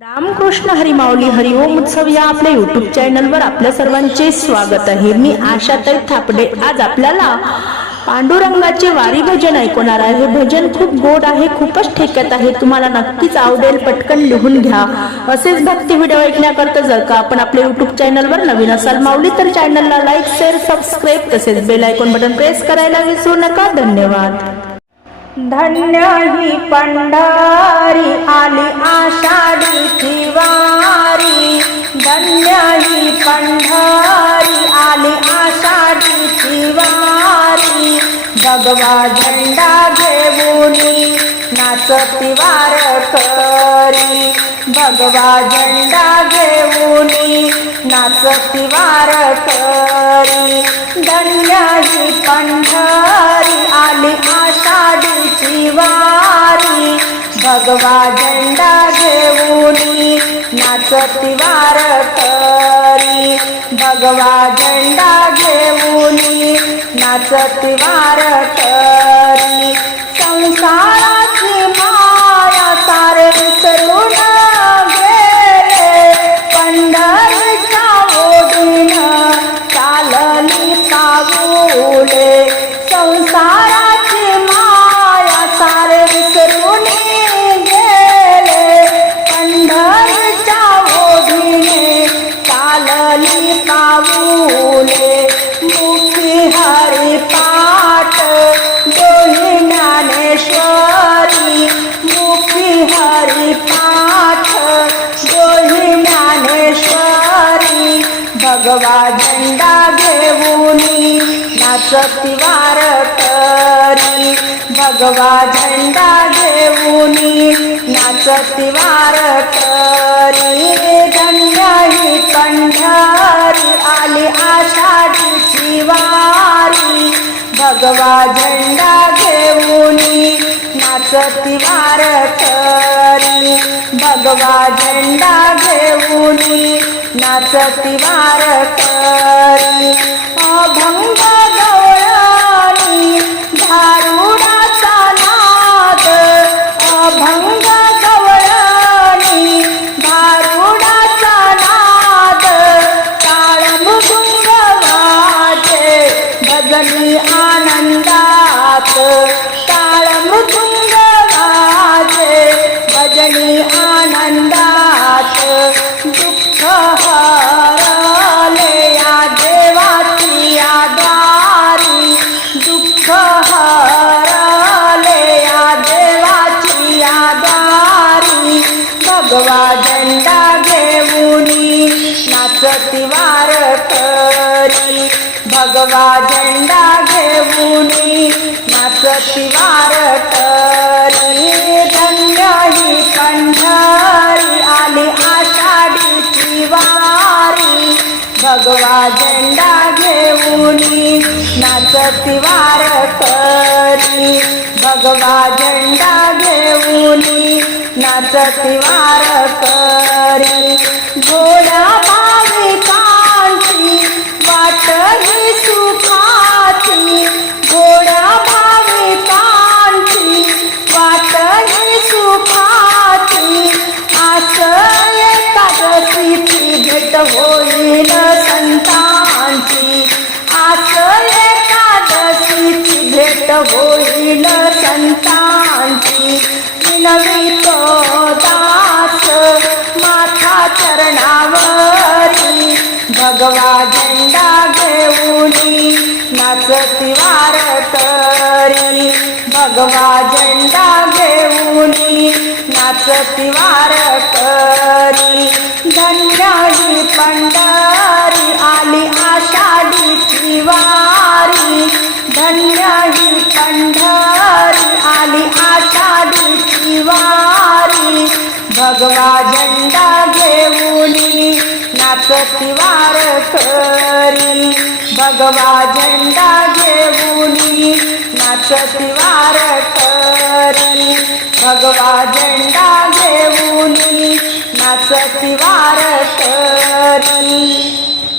रामकृष्ण हरिमाऊली हरिओम उत्सव या आपल्या युट्यूब चॅनलवर आपल्या सर्वांचे स्वागत आहे. मी आशाताई थापडे. आज आपल्याला पांडुरंगाचे वारी भजन ऐकवणार आहे. हे भजन खूप गोड आहे खूपच ठेक्यात आहे. तुम्हाला नक्कीच आवडेल पटकन लिहून घ्या. असेच भक्ती व्हिडिओ ऐकण्याकरता जर का आपण आपल्या युट्यूब चॅनलवर नवीन असाल माऊली तर चॅनलला लाईक शेअर सबस्क्राईब तसेच बेल आयकॉन बटन प्रेस करायला विसरू नका. धन्यवाद. धन्य ही पंढरी आली आषाढीची वारी धन्य ही पंढरी आली आषाढीची वारी भगवा झेंडा घेऊनी नाचती वार करी. भगवा झेंडा घेऊनी नाचती वार करी. धन्य ही पंढरी आली भक्तिवार करी. भगवा झेंडा घेऊनी नाचती वार करी. संसार भगवा झेंडा घेऊनी नाचती वार तरी. भगवा झेंडा घेऊन नाचती वार तरी. धन्य ही पंढरी आली आषाढीची वारी भगवा झेंडा घेऊन नाचती वार तरी. भगवा झेंडा घेऊनी नाचती वार करी अभंग गतिवार वार करी भगवा झेंडा घेऊन नाचतिवार करी धन्य ही पंढरी आली आषाढीची वारी भगवा झेंडा घेऊन नाचतिवार करी भगवा झेंडा घेऊन नाचतिवार करी घोड्या संतांची विनवितो दास. माथा चरणावरी भगवा झेंडा घेऊनी नाचती वार तरी. भगवा झेंडा घेऊनी नाचती वार करी धन्याही ही नाचती वार करी भगवा झेंडा घेऊनी नाचतिवार करी भगवा झेंडा घेऊनी नाचतिवार करी